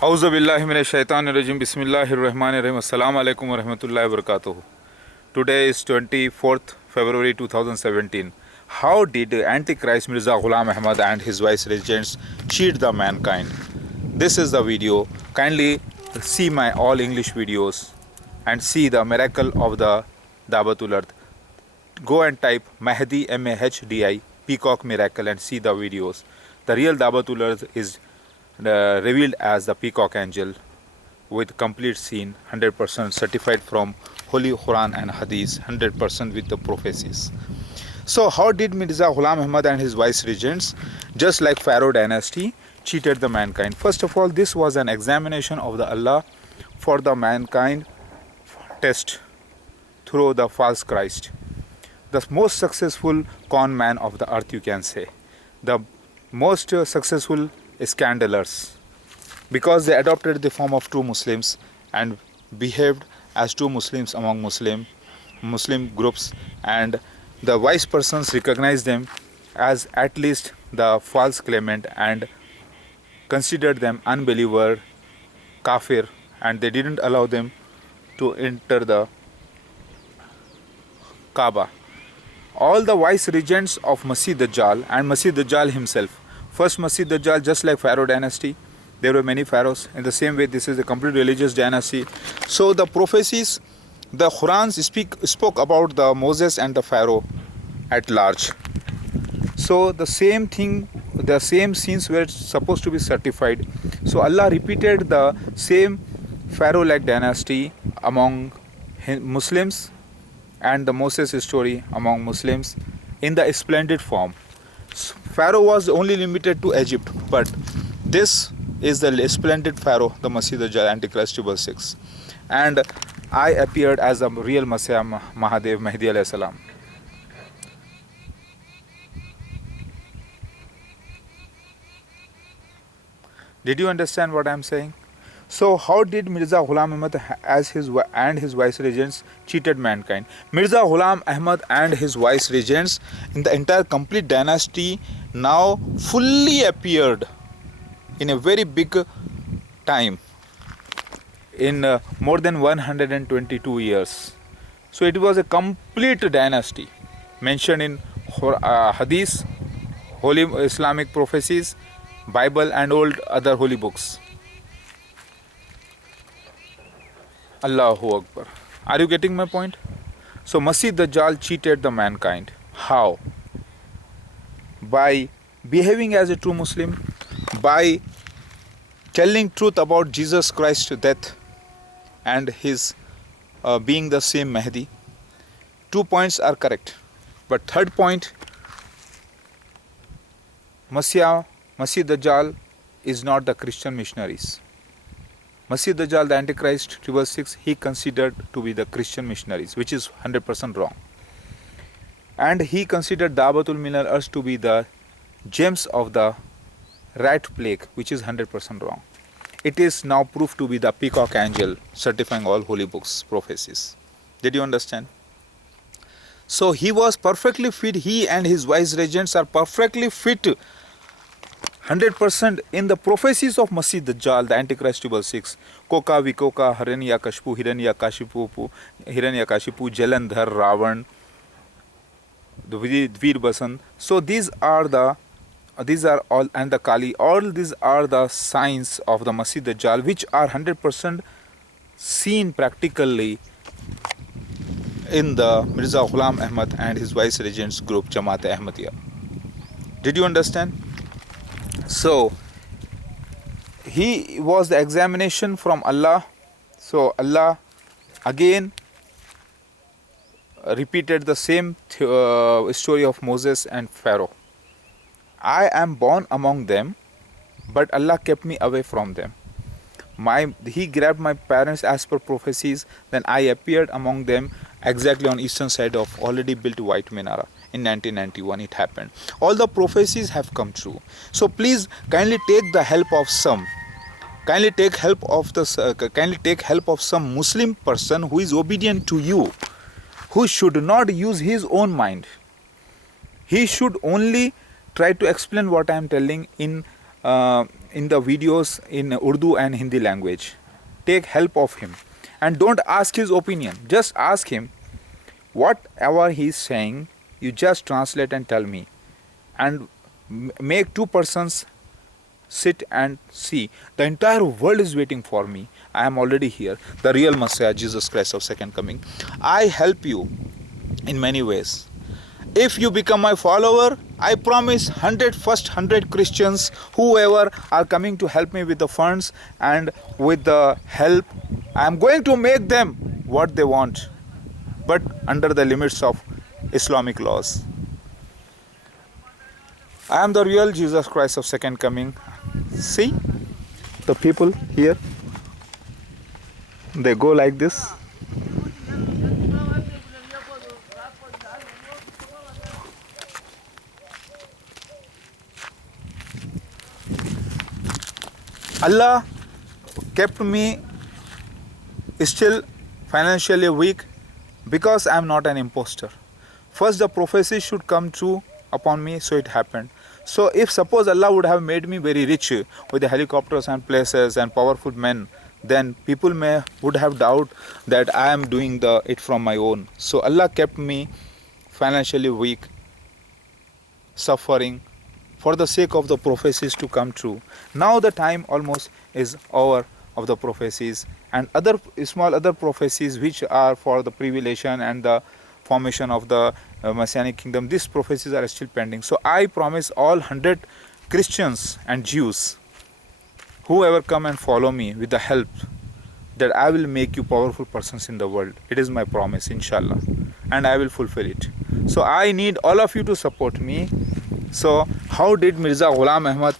Auzu billahi minash shaitanir rajim. Bismillahir rahmanir rahim. Assalamu alaikum wa rahmatullahi wa barakatuh. Today is 24th February 2017. How did Antichrist Mirza Ghulam Ahmad and his vice-regents cheat the mankind? This is the video. Kindly see my all English videos and see the miracle of the Dabatul Earth. Go and type Mahdi Mahdi Peacock Miracle and see the videos. The real Dabatul Earth is revealed as the peacock angel with complete scene, 100% certified from Holy Quran and Hadith, 100% with the prophecies. So how did Mirza Ghulam Ahmad and his vice-regents, just like Pharaoh dynasty, cheated the mankind? First of all, this was an examination of the Allah for the mankind test through the false Christ. The most successful con man of the earth, you can say. The most successful scandalers, because they adopted the form of true Muslims and behaved as true Muslims among Muslim groups, and the wise persons recognized them as at least the false claimant and considered them unbeliever, kafir, and they didn't allow them to enter the Kaaba. All the wise regents of Masih Dajjal and Masih Dajjal himself. First Masih Dajjal, just like Pharaoh dynasty, there were many pharaohs. In the same way, this is a complete religious dynasty. So the prophecies, the Quran spoke about the Moses and the Pharaoh at large. So the same thing, the same scenes were supposed to be certified. So Allah repeated the same Pharaoh-like dynasty among Muslims and the Moses story among Muslims in the splendid form. Pharaoh was only limited to Egypt, but this is the splendid Pharaoh, the Masih Dajjal, Antichrist 666. And I appeared as a real Messiah, Mahadev, Mahdi alayhi salam. Did you understand what I am saying? So how did Mirza Ghulam Ahmad and his vice-regents cheated mankind? Mirza Ghulam Ahmad and his vice-regents in the entire complete dynasty now fully appeared in a very big time, in more than 122 years. So it was a complete dynasty mentioned in Hadith, Holy Islamic prophecies, Bible and old other holy books. Allahu Akbar. Are you getting my point? So Masih Dajjal cheated the mankind. How? By behaving as a true Muslim, by telling truth about Jesus Christ's death and his being the same Mahdi. 2 points are correct. But third point, Masih Dajjal is not the Christian missionaries. Masih Dajjal, the Antichrist 666, he considered to be the Christian missionaries, which is 100% wrong. And he considered Dabatul Minal Ars to be the gems of the rat plague, which is 100% wrong. It is now proved to be the peacock angel, certifying all holy books, prophecies. Did you understand? So he was perfectly fit, he and his vice-regents are perfectly fit 100% in the prophecies of Masih Dajjal, the Antichrist 666. Koka, Vikoka, Hiranyakashipu, Jalandhar, Ravan, the Virbasan. So these are all, and the Kali, all these are the signs of the Masih Dajjal, which are 100% seen practically in the Mirza Ghulam Ahmad and his vice-regents group, Jamaat-e-Ahmadiyya. Did you understand? So he was the examination from Allah. So Allah again repeated the same story of Moses and Pharaoh. I am born among them, but Allah kept me away from them. He grabbed my parents as per prophecies, then I appeared among them exactly on eastern side of already built White Minara. In 1991 it happened. All the prophecies have come true. So please kindly take the help of some. Kindly take help of some Muslim person who is obedient to you, who should not use his own mind. He should only try to explain what I am telling in in the videos in Urdu and Hindi language. Take help of him and don't ask his opinion. Just ask him whatever he is saying. You just translate and tell me, and make two persons sit and see. The entire world is waiting for me. I am already here. The real Messiah, Jesus Christ of second coming. I help you in many ways. If you become my follower, I promise 100 Christians, whoever are coming to help me with the funds and with the help, I am going to make them what they want, but under the limits of Islamic laws. I am the real Jesus Christ of second coming. See the people here, they go like this. Allah kept me still financially weak because I am not an impostor. First the prophecy should come true upon me, so it happened. So if suppose Allah would have made me very rich with the helicopters and places and powerful men, then people would have doubt that I am doing it from my own. So Allah kept me financially weak, suffering, for the sake of the prophecies to come true. Now the time almost is over of the prophecies, and other prophecies which are for the privilation and the formation of the Messianic kingdom, these prophecies are still pending. So I promise all 100 Christians and Jews, whoever come and follow me with the help, that I will make you powerful persons in the world. It is my promise, inshallah, and I will fulfill it. So I need all of you to support me. So how did Mirza Ghulam Ahmad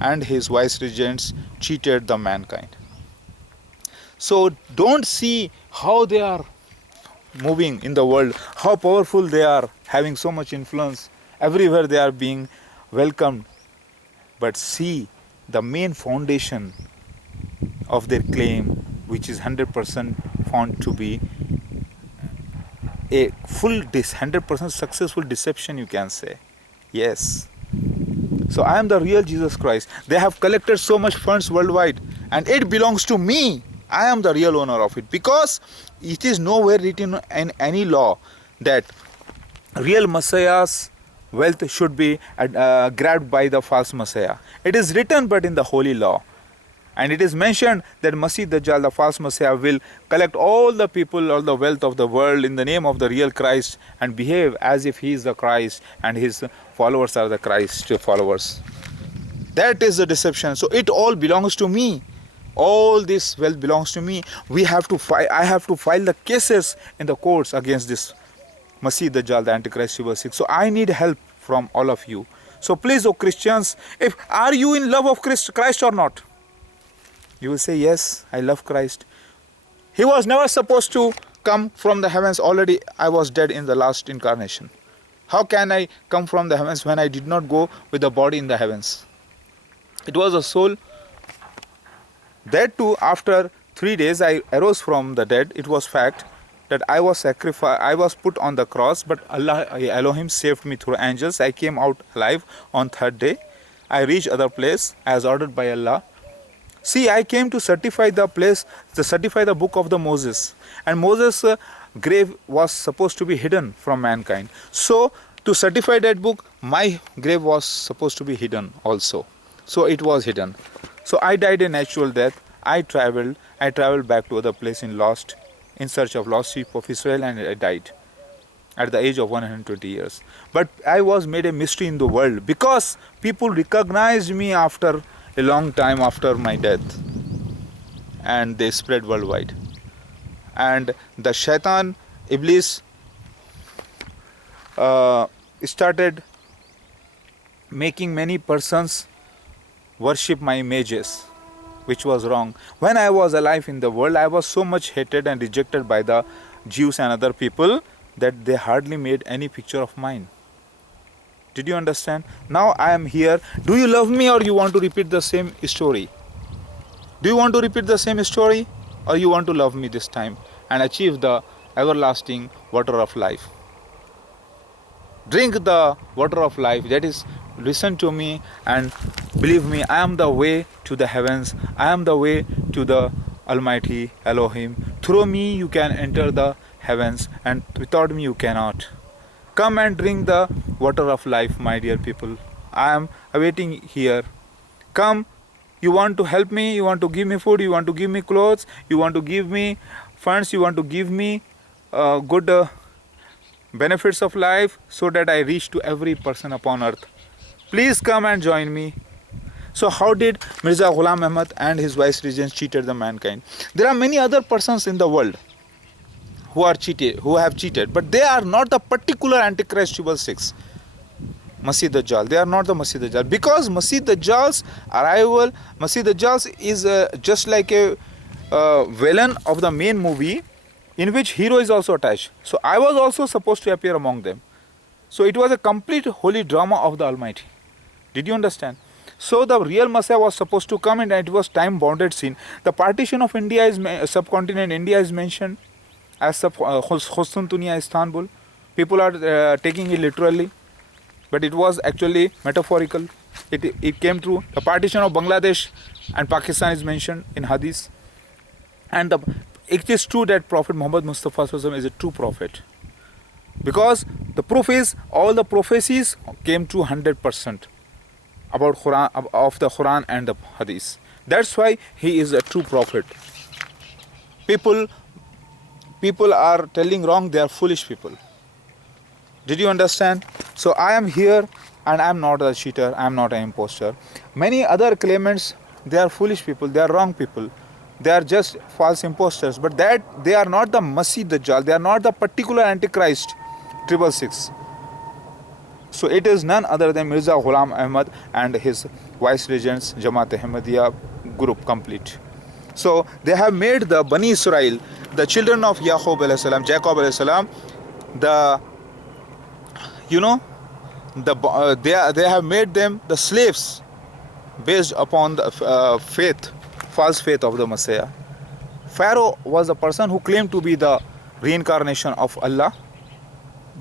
and his vicegerents cheated the mankind? So don't see how they are moving in the world, how powerful they are, having so much influence, everywhere they are being welcomed, but see the main foundation of their claim, which is 100% found to be a 100% successful deception, you can say. Yes. So I am the real Jesus Christ. They have collected so much funds worldwide, and it belongs to me. I am the real owner of it, because it is nowhere written in any law that real Messiah's wealth should be grabbed by the false Messiah. It is written but in the holy law. And it is mentioned that Masih Dajjal, the false Messiah, will collect all the people, all the wealth of the world in the name of the real Christ and behave as if he is the Christ and his followers are the Christ followers. That is the deception. So it all belongs to me. All this wealth belongs to me. I have to file the cases in the courts against this Masih Dajjal, the Antichrist Shiva Sikh. So I need help from all of you. So please, O Christians, are you in love of Christ or not? You will say, yes, I love Christ. He was never supposed to come from the heavens. Already I was dead in the last incarnation. How can I come from the heavens when I did not go with the body in the heavens? It was a soul. That too, after 3 days I arose from the dead. It was fact that I was sacrificed. I was put on the cross, but Elohim saved me through angels. I came out alive on third day. I reached other place as ordered by Allah. See, I came to certify the place, to certify the book of the Moses. And Moses' grave was supposed to be hidden from mankind. So, to certify that book, my grave was supposed to be hidden also. So, it was hidden. So, I died a natural death. I traveled back to other place in search of lost sheep of Israel, and I died at the age of 120 years. But I was made a mystery in the world because people recognized me after a long time after my death, and they spread worldwide. And the Shaitan, Iblis, started making many persons worship my images, which was wrong. When I was alive in the world, I was so much hated and rejected by the Jews and other people that they hardly made any picture of mine. Did you understand? Now I am here. Do you love me, or you want to repeat the same story? Do you want to repeat the same story, or you want to love me this time and achieve the everlasting water of life? Drink the water of life. That is, listen to me and Believe me, I am the way to the heavens. I am the way to the Almighty Elohim. Through me you can enter the heavens, and without me you cannot. Come and drink the water of life, my dear people. I am awaiting here. Come, you want to help me, you want to give me food, you want to give me clothes, you want to give me funds, you want to give me good benefits of life so that I reach to every person upon earth. Please come and join me. So how did Mirza Ghulam Ahmad and his vice-regents cheated the mankind? There are many other persons in the world who have cheated, but they are not the particular Antichrist 666. Masih Dajjal. They are not the Masih Dajjal, because Masih Dajjal's arrival, Masih Dajjal is just like a villain of the main movie, in which hero is also attached. So I was also supposed to appear among them. So it was a complete holy drama of the Almighty. Did you understand? So the real Messiah was supposed to come, and it was time bounded scene. The partition of India is subcontinent India is mentioned as Hostuntuniya Istanbul. People are taking it literally, but it was actually metaphorical. It came true. The partition of Bangladesh and Pakistan is mentioned in Hadith. And it is true that Prophet Muhammad Mustafa is a true prophet, because the proof is all the prophecies came true 100% about Quran, of the Quran and the Hadith. That's why he is a true prophet. People are telling wrong. They are foolish people. Did you understand? So I am here, and I am not a cheater. I am not an imposter. Many other claimants, they are foolish people. They are wrong people. They are just false imposters. But that they are not the Masih Dajjal. They are not the particular Antichrist 666. So it is none other than Mirza Ghulam Ahmad and his vice-regents, Jamaat Ahmadiyya group complete. So they have made the Bani Israel, the children of Jacob alayhi salam, they have made them the slaves based upon the false faith of the Messiah. Pharaoh was a person who claimed to be the reincarnation of Allah,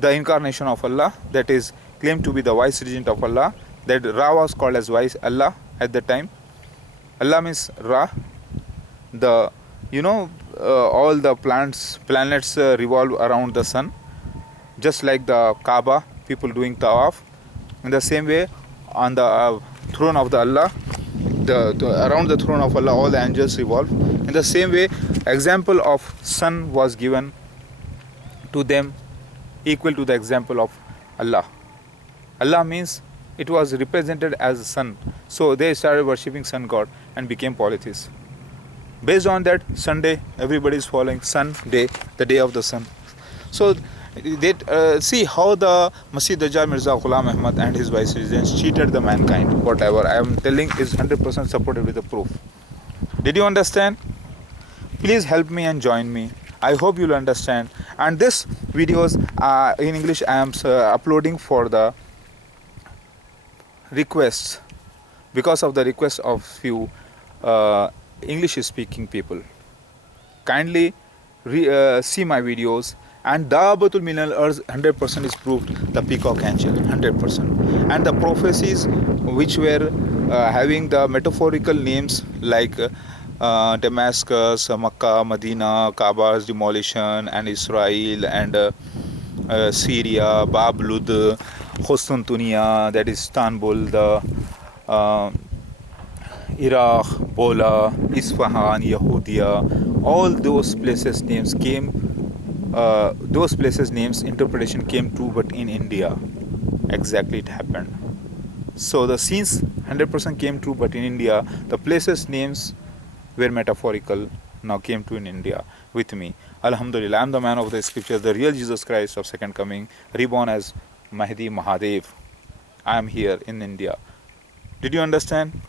the incarnation of Allah, that is claimed to be the vice-regent of Allah. That Ra was called as vice Allah at the time. Allah means Ra. All the planets revolve around the sun, just like the Kaaba, people doing tawaf. In the same way, on the throne of the Allah, around the throne of Allah, all the angels revolve. In the same way, example of sun was given to them, equal to the example of Allah. Allah means it was represented as a sun. So they started worshipping sun god and became polytheists. Based on that, Sunday, everybody is following sun day, the day of the sun. So they see how the Masih Dajjal Mirza Ghulam Ahmad and his vice-regents cheated the mankind. Whatever I am telling is 100% supported with the proof. Did you understand? Please help me and join me. I hope you'll understand. And this videos in English I am uploading for the requests, because of the request of few English speaking people. Kindly see my videos, and Da'abatul Minal Arz 100% is proved the peacock angel, 100%. And the prophecies which were having the metaphorical names like Damascus, Makkah, Medina, Kaaba's demolition, and Israel, and Syria, Bab Lud, Hostuntuniya, that is Istanbul, the Iraq, Bola, Isfahan, Yahudiya, all those places names came, interpretation came true, but in India, exactly it happened. So the scenes 100% came true, but in India, the places names were metaphorical, now came true in India with me. Alhamdulillah, I am the man of the scriptures, the real Jesus Christ of second coming, reborn as Mahdi Mahadev. I am here in India. Did you understand?